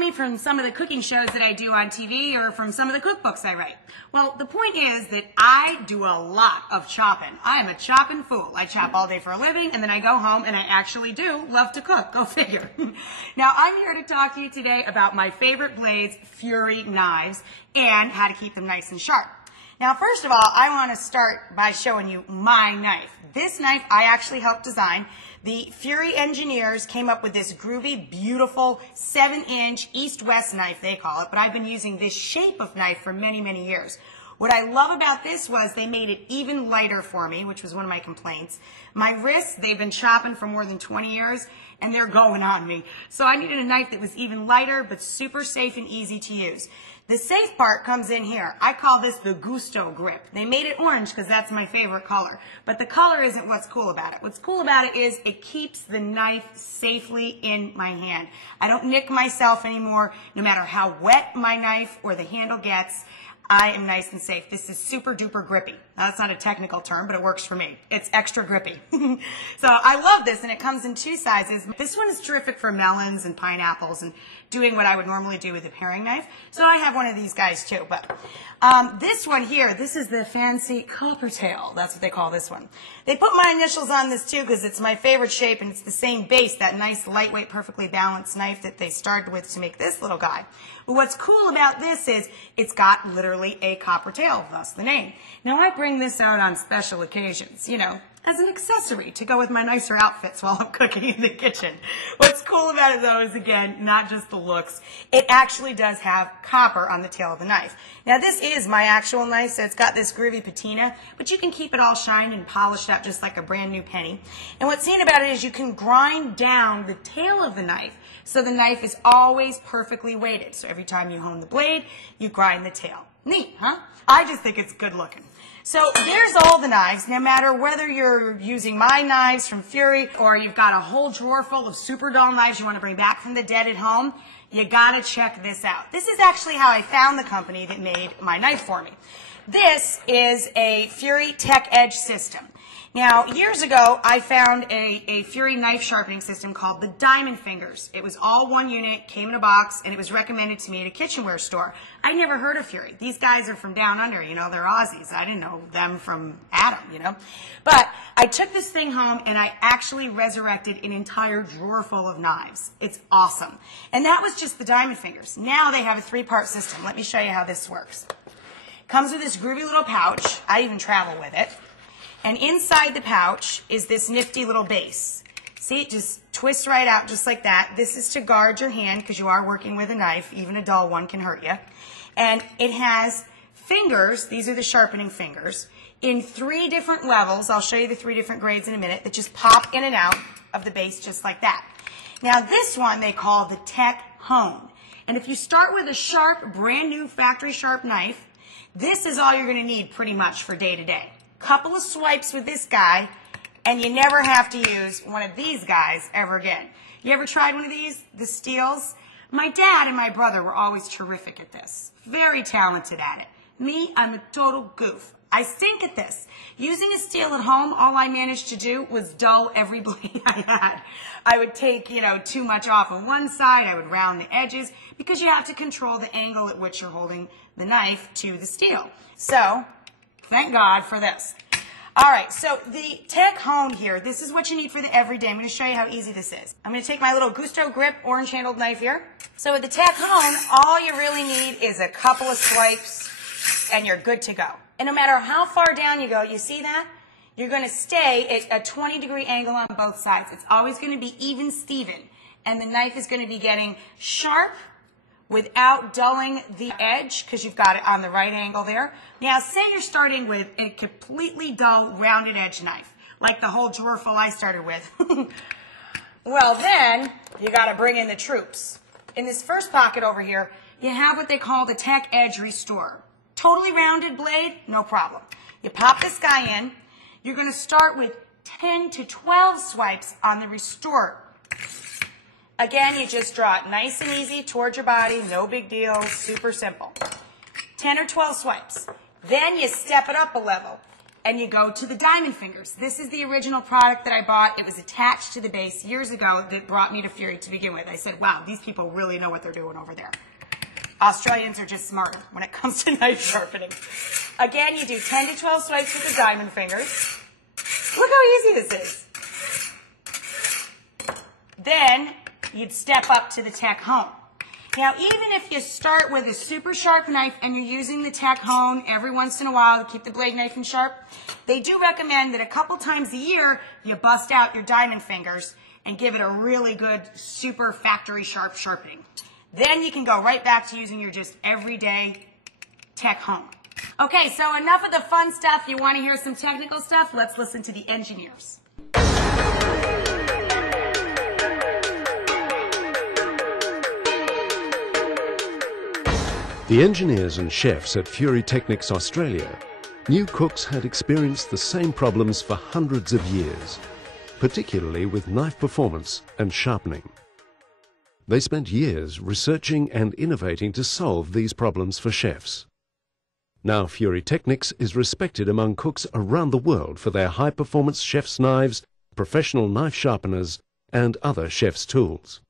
me from some of the cooking shows that I do on TV or from some of the cookbooks I write. Well, the point is that I do a lot of chopping. I am a chopping fool. I chop all day for a living, and then I go home and I actually do love to cook. Go figure. Now, I'm here to talk to you today about my favorite blades, Furi knives, and how to keep them nice and sharp. Now, first of all, I want to start by showing you my knife. This knife I actually helped design. The Furi engineers came up with this groovy, beautiful 7-inch east-west knife, they call it, but I've been using this shape of knife for many, many years. What I love about this was they made it even lighter for me, which was one of my complaints. My wrists, they've been chopping for more than 20 years, and they're going on me. So I needed a knife that was even lighter, but super safe and easy to use. The safe part comes in here. I call this the Gusto grip. They made it orange because that's my favorite color. But the color isn't what's cool about it. What's cool about it is it keeps the knife safely in my hand. I don't nick myself anymore. No matter how wet my knife or the handle gets, I am nice and safe. This is super duper grippy. Now, that's not a technical term, but it works for me. It's extra grippy. So I love this, and it comes in 2 sizes. This one is terrific for melons and pineapples and doing what I would normally do with a paring knife. So I have one of these guys too. But this one here, this is the fancy coppertail. That's what they call this one. They put my initials on this too because it's my favorite shape, and it's the same base, that nice, lightweight, perfectly balanced knife that they started with to make this little guy. But what's cool about this is it's got literally a copper tail, thus the name. Now, I bring this out on special occasions, you know, as an accessory to go with my nicer outfits while I'm cooking in the kitchen. What's cool about it, though, is, again, not just the looks. It actually does have copper on the tail of the knife. Now, this is my actual knife, so it's got this groovy patina, but you can keep it all shined and polished up just like a brand new penny. And what's neat about it is you can grind down the tail of the knife so the knife is always perfectly weighted. So every time you hone the blade, you grind the tail. Neat, huh? I just think it's good looking. So there's all the knives, no matter whether you're using my knives from Furi or you've got a whole drawer full of super dull knives you want to bring back from the dead at home, you gotta check this out. This is actually how I found the company that made my knife for me. This is a Furi Tech Edge system. Now, years ago, I found a Furi knife sharpening system called the Diamond Fingers. It was all one unit, came in a box, and it was recommended to me at a kitchenware store. I'd never heard of Furi. These guys are from down under, you know, they're Aussies. I didn't know them from Adam, you know. But I took this thing home, and I actually resurrected an entire drawer full of knives. It's awesome. And that was just the Diamond Fingers. Now they have a 3-part system. Let me show you how this works. Comes with this groovy little pouch. I even travel with it. And inside the pouch is this nifty little base. See, it just twists right out just like that. This is to guard your hand because you are working with a knife. Even a dull one can hurt you. And it has fingers, these are the sharpening fingers, in 3 different levels. I'll show you the 3 different grades in a minute that just pop in and out of the base just like that. Now this one they call the Tech Hone. And if you start with a sharp, brand new factory sharp knife, this is all you're going to need pretty much for day to day. Couple of swipes with this guy, and you never have to use one of these guys ever again. You ever tried one of these, the steels? My dad and my brother were always terrific at this. Very talented at it. Me, I'm a total goof. I stink at this. Using a steel at home, all I managed to do was dull every blade I had. I would take, you know, too much off on one side. I would round the edges because you have to control the angle at which you're holding the knife to the steel. So, thank God for this. All right, so the Tech Hone here, this is what you need for the everyday. I'm going to show you how easy this is. I'm going to take my little Gusto Grip orange handled knife here. So with the Tech Hone, all you really need is a couple of swipes and you're good to go. And no matter how far down you go, you see that? You're going to stay at a 20-degree angle on both sides. It's always going to be even Steven. And the knife is going to be getting sharp without dulling the edge, because you've got it on the right angle there. Now, say you're starting with a completely dull, rounded edge knife, like the whole drawer full I started with. Well, then, you got to bring in the troops. In this first pocket over here, you have what they call the Tech Edge Restorer. Totally rounded blade, no problem. You pop this guy in. You're going to start with 10 to 12 swipes on the Restorer. Again, you just draw it nice and easy towards your body, no big deal, super simple. 10 or 12 swipes. Then you step it up a level, and you go to the diamond fingers. This is the original product that I bought. It was attached to the base years ago that brought me to Furi to begin with. I said, wow, these people really know what they're doing over there. Australians are just smarter when it comes to knife sharpening. Again, you do 10 to 12 swipes with the diamond fingers. Look how easy this is. Then you'd step up to the tech hone. Now, even if you start with a super sharp knife and you're using the tech hone every once in a while to keep the blade nice and sharp, they do recommend that a couple times a year you bust out your diamond fingers and give it a really good super factory sharp sharpening. Then you can go right back to using your just everyday tech hone. Okay, so enough of the fun stuff. You want to hear some technical stuff? Let's listen to the engineers. The engineers and chefs at Furi Technics Australia knew cooks had experienced the same problems for hundreds of years, particularly with knife performance and sharpening. They spent years researching and innovating to solve these problems for chefs. Now Furi Technics is respected among cooks around the world for their high-performance chef's knives, professional knife sharpeners, and other chef's tools.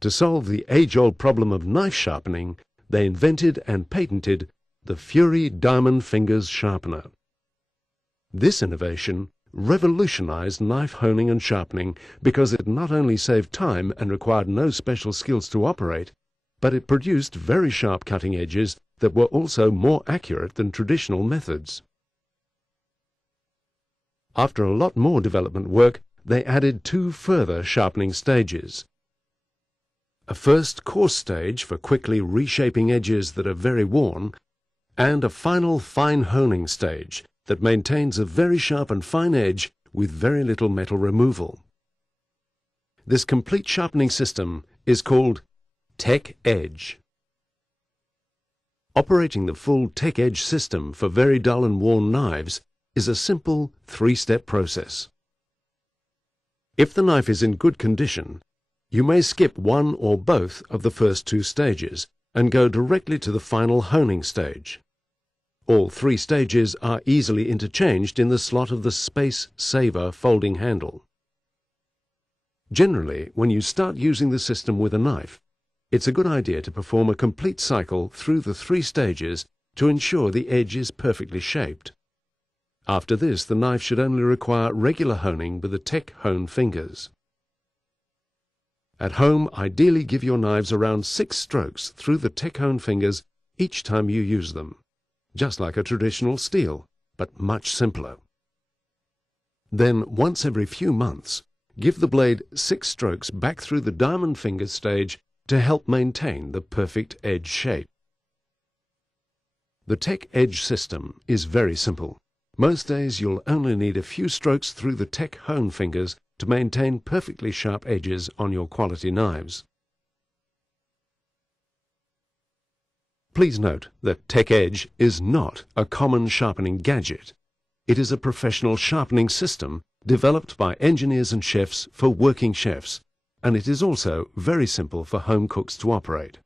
To solve the age-old problem of knife sharpening, they invented and patented the Furi Diamond Fingers Sharpener. This innovation revolutionized knife honing and sharpening because it not only saved time and required no special skills to operate, but it produced very sharp cutting edges that were also more accurate than traditional methods. After a lot more development work, they added 2 further sharpening stages. A first coarse stage for quickly reshaping edges that are very worn, and a final fine honing stage that maintains a very sharp and fine edge with very little metal removal. This complete sharpening system is called Tech Edge. Operating the full Tech Edge system for very dull and worn knives is a simple 3-step process. If the knife is in good condition, you may skip one or both of the first 2 stages and go directly to the final honing stage. All 3 stages are easily interchanged in the slot of the Space Saver folding handle. Generally, when you start using the system with a knife, it's a good idea to perform a complete cycle through the 3 stages to ensure the edge is perfectly shaped. After this, the knife should only require regular honing with the tech hone fingers. At home, ideally give your knives around 6 strokes through the tech hone fingers each time you use them, just like a traditional steel, but much simpler. Then, once every few months, give the blade 6 strokes back through the diamond fingers stage to help maintain the perfect edge shape. The Tech Edge system is very simple. Most days you'll only need a few strokes through the tech hone fingers to maintain perfectly sharp edges on your quality knives. Please note that Tech Edge is not a common sharpening gadget. It is a professional sharpening system developed by engineers and chefs for working chefs, and it is also very simple for home cooks to operate.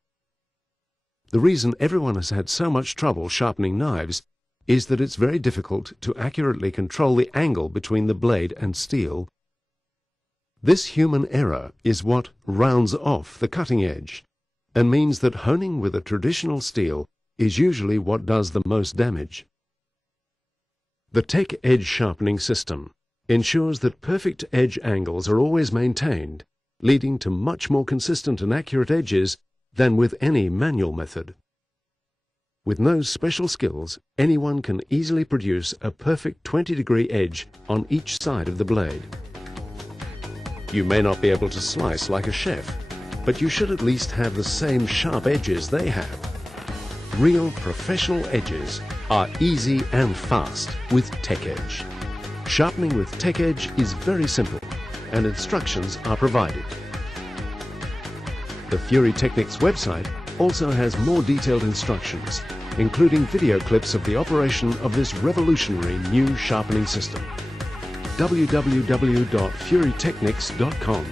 The reason everyone has had so much trouble sharpening knives is that it's very difficult to accurately control the angle between the blade and steel. This human error is what rounds off the cutting edge, and means that honing with a traditional steel is usually what does the most damage. The Tech Edge sharpening system ensures that perfect edge angles are always maintained, leading to much more consistent and accurate edges than with any manual method. With no special skills, anyone can easily produce a perfect 20-degree edge on each side of the blade. You may not be able to slice like a chef, but you should at least have the same sharp edges they have. Real professional edges are easy and fast with Tech Edge. Sharpening with Tech Edge is very simple, and instructions are provided. The Furi Technics website also has more detailed instructions, including video clips of the operation of this revolutionary new sharpening system. www.furitechnics.com